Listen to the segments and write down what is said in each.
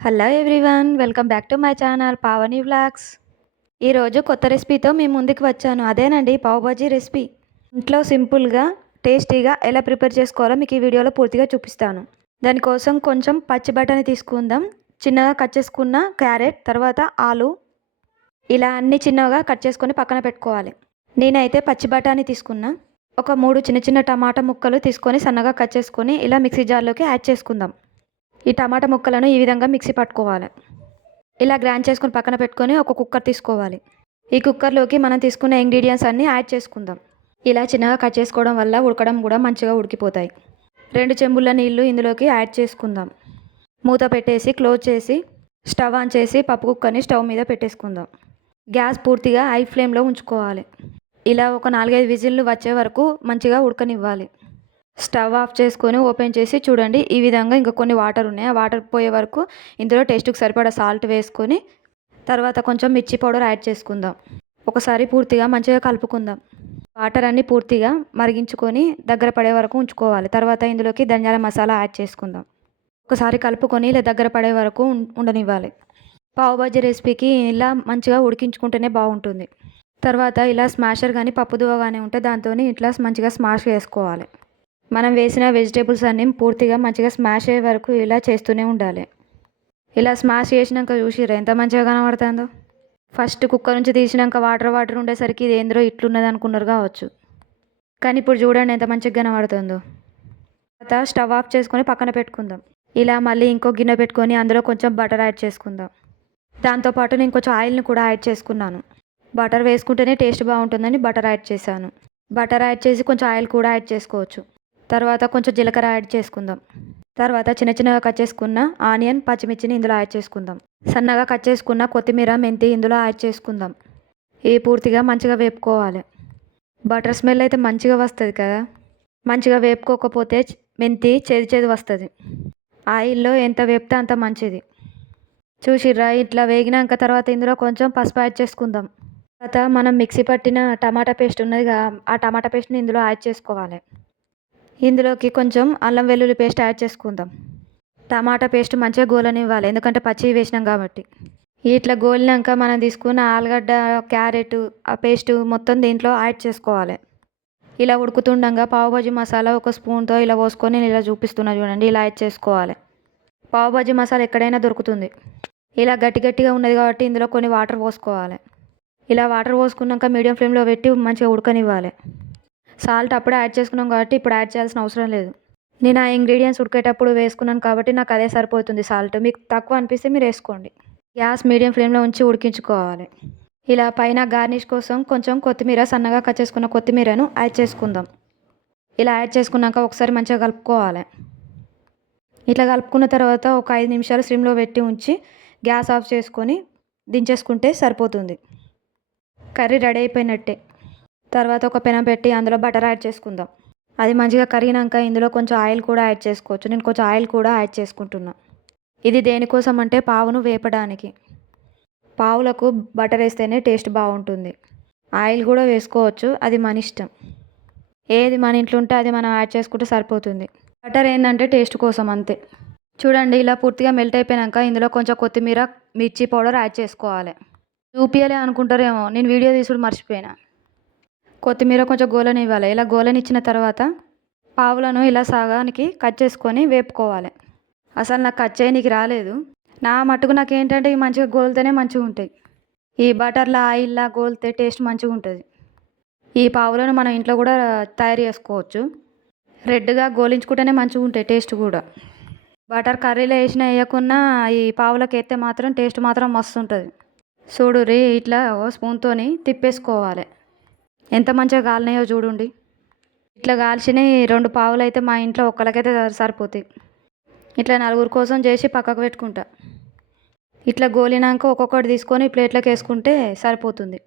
Hello everyone welcome back to my channel Pavani vlogs ఈరోజు కొత్త రెసిపీతో మీ ముందుకు వచ్చాను. అదేనండి పావుబాజీ రెసిపీ ఇంట్లో సింపుల్గా టేస్టీగా ఎలా ప్రిపేర్ చేసుకోవాలో మీకు ఈ వీడియోలో పూర్తిగా చూపిస్తాను. దానికోసం కొంచెం పచ్చి బఠానీ తీసుకుందాం. చిన్నగా కట్ చేసుకున్న క్యారెట్ తర్వాత ఆలు. ఇలా అన్ని చిన్నగా కట్ చేసుకొని పక్కన పెట్టుకోవాలి. నేనైతే పచ్చి బఠానీ తీసుకున్నా. ఒక మూడు చిన్న చిన్న టమాటా ముక్కలు తీసుకొని సన్నగా కట్ చేసుకొని ఇలా మిక్సీ జార్లోకి యాడ్ చేసుకుందాం. ఈ టమాటా ముక్కలను ఈ విధంగా మిక్సీ పట్టుకోవాలి. ఇలా గ్రైండ్ చేసుకుని పక్కన పెట్టుకొని ఒక కుక్కర్ తీసుకోవాలి. ఈ కుక్కర్లోకి మనం తీసుకున్న ఇంగ్రీడియంట్స్ అన్నీ యాడ్ చేసుకుందాం. ఇలా చిన్నగా కట్ చేసుకోవడం వల్ల ఉడకడం కూడా మంచిగా ఉడికిపోతాయి. రెండు చెంబుల నీళ్ళు ఇందులోకి యాడ్ చేసుకుందాం. మూత పెట్టేసి క్లోజ్ చేసి స్టవ్ ఆన్ చేసి పప్పు కుక్కర్ని స్టవ్ మీద పెట్టేసుకుందాం. గ్యాస్ పూర్తిగా హై ఫ్లేమ్లో ఉంచుకోవాలి. ఇలా ఒక నాలుగైదు విజిల్లు వచ్చే వరకు మంచిగా ఉడకనివ్వాలి. స్టవ్ ఆఫ్ చేసుకొని ఓపెన్ చేసి చూడండి. ఈ విధంగా ఇంకా కొన్ని వాటర్ ఉన్నాయి. ఆ వాటర్ పోయే వరకు ఇందులో టేస్ట్కి సరిపడా సాల్ట్ వేసుకొని తర్వాత కొంచెం మిర్చి పౌడర్ యాడ్ చేసుకుందాం. ఒకసారి పూర్తిగా మంచిగా కలుపుకుందాం. వాటర్ అన్నీ పూర్తిగా మరిగించుకొని దగ్గర పడే వరకు ఉంచుకోవాలి. తర్వాత ఇందులోకి ధనియాల మసాలా యాడ్ చేసుకుందాం. ఒకసారి కలుపుకొని ఇలా దగ్గర పడే వరకు ఉండనివ్వాలి. పావుబాజీ రెసిపీకి ఇలా మంచిగా ఉడికించుకుంటేనే బాగుంటుంది. తర్వాత ఇలా స్మాషర్ కానీ పప్పుదువ కానీ ఉంటే దాంతో ఇట్లా మంచిగా స్మాష్ చేసుకోవాలి. మనం వేసిన వెజిటేబుల్స్ అన్నీ పూర్తిగా మంచిగా స్మాష్ అయ్యే వరకు ఇలా చేస్తూనే ఉండాలి. ఇలా స్మాష్ చేసినాక చూసిరా ఎంత మంచిగా కనబడుతుందో. ఫస్ట్ కుక్కర్ నుంచి తీసినాక వాటర్ వాటర్ ఉండేసరికి ఇది ఏంద్రో ఇట్లున్నది అనుకున్నారు కావచ్చు. కానీ ఇప్పుడు చూడండి ఎంత మంచిగా కనబడుతుందో. తర్వాత స్టవ్ ఆఫ్ చేసుకొని పక్కన పెట్టుకుందాం. ఇలా మళ్ళీ ఇంకో గిన్నె పెట్టుకొని అందులో కొంచెం బటర్ యాడ్ చేసుకుందాం. దాంతోపాటు నేను కొంచెం ఆయిల్ని కూడా యాడ్ చేసుకున్నాను. బటర్ వేసుకుంటేనే టేస్ట్ బాగుంటుందని బటర్ యాడ్ చేశాను. బటర్ యాడ్ చేసి కొంచెం ఆయిల్ కూడా యాడ్ చేసుకోవచ్చు. తర్వాత కొంచెం జీలకర్ర యాడ్ చేసుకుందాం. తర్వాత చిన్న చిన్నగా కట్ చేసుకున్న ఆనియన్ పచ్చిమిర్చిని ఇందులో యాడ్ చేసుకుందాం. సన్నగా కట్ చేసుకున్న కొత్తిమీర మెంతి ఇందులో యాడ్ చేసుకుందాం. ఇవి పూర్తిగా మంచిగా వేపుకోవాలి. బటర్ స్మెల్ అయితే మంచిగా వస్తుంది కదా? మంచిగా వేపుకోకపోతే మెంతి చేదు చేదు వస్తుంది. ఆయిల్లో ఎంత వేపితే అంత మంచిది. చూసిర్రా ఇట్లా వేగినాక తర్వాత ఇందులో కొంచెం పసుపు యాడ్ చేసుకుందాం. తర్వాత మనం మిక్సీ పట్టిన టమాటా పేస్ట్ ఉన్నదిగా ఆ టమాటా పేస్ట్ని ఇందులో యాడ్ చేసుకోవాలి. ఇందులోకి కొంచెం అల్లం వెల్లుల్లి పేస్ట్ యాడ్ చేసుకుందాం. టమాటా పేస్ట్ మంచిగా గోలనివ్వాలి ఎందుకంటే పచ్చి వేసినాం కాబట్టి. ఇట్లా గోలినాక మనం తీసుకున్న ఆలుగడ్డ క్యారెట్ ఆ పేస్ట్ మొత్తం దీంట్లో యాడ్ చేసుకోవాలి. ఇలా ఉడుకుతుండగా పావుబాజీ మసాలా ఒక స్పూన్తో ఇలా పోసుకొని నేను ఇలా చూపిస్తున్నా చూడండి ఇలా యాడ్ చేసుకోవాలి. పావుబాజీ మసాలా ఎక్కడైనా దొరుకుతుంది. ఇలా గట్టి గట్టిగా ఉన్నది కాబట్టి ఇందులో కొన్ని వాటర్ పోసుకోవాలి. ఇలా వాటర్ పోసుకున్నాక మీడియం ఫ్లేమ్లో పెట్టి మంచిగా ఉడకనివ్వాలి. సాల్ట్ అప్పుడే యాడ్ చేసుకున్నాం కాబట్టి ఇప్పుడు యాడ్ చేయాల్సిన అవసరం లేదు. నేను ఆ ఇంగ్రీడియంట్స్ ఉడికేటప్పుడు వేసుకున్నాను కాబట్టి నాకు అదే సరిపోతుంది సాల్ట్. మీకు తక్కువ అనిపిస్తే మీరు వేసుకోండి. గ్యాస్ మీడియం ఫ్లేమ్లో ఉంచి ఉడికించుకోవాలి. ఇలా పైన గార్నిష్ కోసం కొంచెం కొత్తిమీర సన్నగా కట్ చేసుకున్న కొత్తిమీరను యాడ్ చేసుకుందాం. ఇలా యాడ్ చేసుకున్నాక ఒకసారి మంచిగా కలుపుకోవాలి. ఇట్లా కలుపుకున్న తర్వాత ఒక ఐదు నిమిషాలు స్ట్రీమ్లో పెట్టి ఉంచి గ్యాస్ ఆఫ్ చేసుకొని దించేసుకుంటే సరిపోతుంది. కర్రీ రెడీ అయిపోయినట్టే. తర్వాత ఒక పెనం పెట్టి అందులో బటర్ యాడ్ చేసుకుందాం. అది మంచిగా కరిగినాక ఇందులో కొంచెం ఆయిల్ కూడా యాడ్ చేసుకోవచ్చు. నేను కొంచెం ఆయిల్ కూడా యాడ్ చేసుకుంటున్నా. ఇది దేనికోసం అంటే పావును వేపడానికి. పావులకు బటర్ వేస్తేనే టేస్ట్ బాగుంటుంది. ఆయిల్ కూడా వేసుకోవచ్చు. అది మన ఇష్టం. ఏది మన ఇంట్లో ఉంటే అది మనం యాడ్ చేసుకుంటే సరిపోతుంది. బటర్ ఏంటంటే టేస్ట్ కోసం అంతే. చూడండి ఇలా పూర్తిగా మెల్ట్ అయిపోయాక ఇందులో కొంచెం కొత్తిమీర మిర్చి పౌడర్ యాడ్ చేసుకోవాలి. చూపియలే అనుకుంటారేమో. నేను వీడియో తీసుడు మర్చిపోయినా. కొత్తిమీర కొంచెం గోలని ఇవ్వాలి ఇలా గోలని ఇచ్చిన తర్వాత పావులను ఇలా సగానికి కట్ చేసుకొని వేపుకోవాలి. అసలు నాకు కట్ చేయనికి రాలేదు. నా మటుకు నాకు ఏంటంటే ఇవి మంచిగా గోలితేనే మంచిగా ఉంటాయి. ఈ బటర్లా ఆయిల్లా గోలితే టేస్ట్ మంచిగా ఉంటుంది. ఈ పావులను మనం ఇంట్లో కూడా తయారు చేసుకోవచ్చు. రెడ్గా గోలించుకుంటేనే మంచిగా ఉంటాయి టేస్ట్ కూడా. బటర్ కర్రీలో వేసిన వేయకున్నా ఈ పావులకి వేస్తే మాత్రం టేస్ట్ మాత్రం మస్తు ఉంటుంది. చూడు రే ఇట్లా ఓ స్పూన్తోని తిప్పేసుకోవాలి. ఎంత మంచిగా కాలినాయో చూడండి. ఇట్లా కాల్చినవి రెండు పావులు అయితే మా ఇంట్లో ఒక్కరికైతే సరిపోతాయి. ఇట్లా నలుగురు కోసం చేసి పక్కకు పెట్టుకుంటా. ఇట్లా గోలినాక ఒక్కొక్కటి తీసుకొని ప్లేట్లోకి వేసుకుంటే సరిపోతుంది.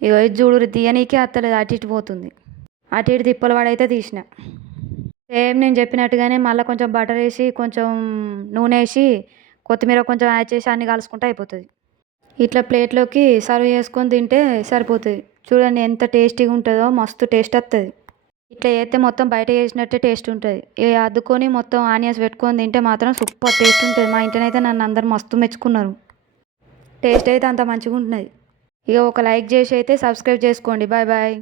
ఇగో ఇది చూడు తీయనీకే అత్తలేదు అటు ఇటు పోతుంది. అటు ఇటు తిప్పల పడైతే తీసిన. సేమ్ నేను చెప్పినట్టుగానే మళ్ళీ కొంచెం బటర్ వేసి కొంచెం నూనె వేసి కొత్తిమీర కొంచెం యాడ్ చేసి అన్ని కలుసుకుంటే అయిపోతుంది. ఇట్లా ప్లేట్లోకి సర్వ్ చేసుకొని తింటే సరిపోతుంది. చూడండి ఎంత టేస్టీగా ఉంటుందో మస్తు టేస్ట్ వస్తుంది ఇట్లా చేస్తే మొత్తం బయట చేసినట్టే టేస్ట్ ఉంటుంది. ఇక అద్దుకొని మొత్తం ఆనియన్స్ పెట్టుకొని తింటే మాత్రం సూపర్ టేస్ట్ ఉంటుంది. మా ఇంటనైతే నన్ను అందరు మస్తు మెచ్చుకున్నారు. టేస్ట్ అయితే అంత మంచిగా ఉంటున్నది. ఇక ఒక లైక్ చేసి అయితే సబ్స్క్రైబ్ చేసుకోండి. Bye bye.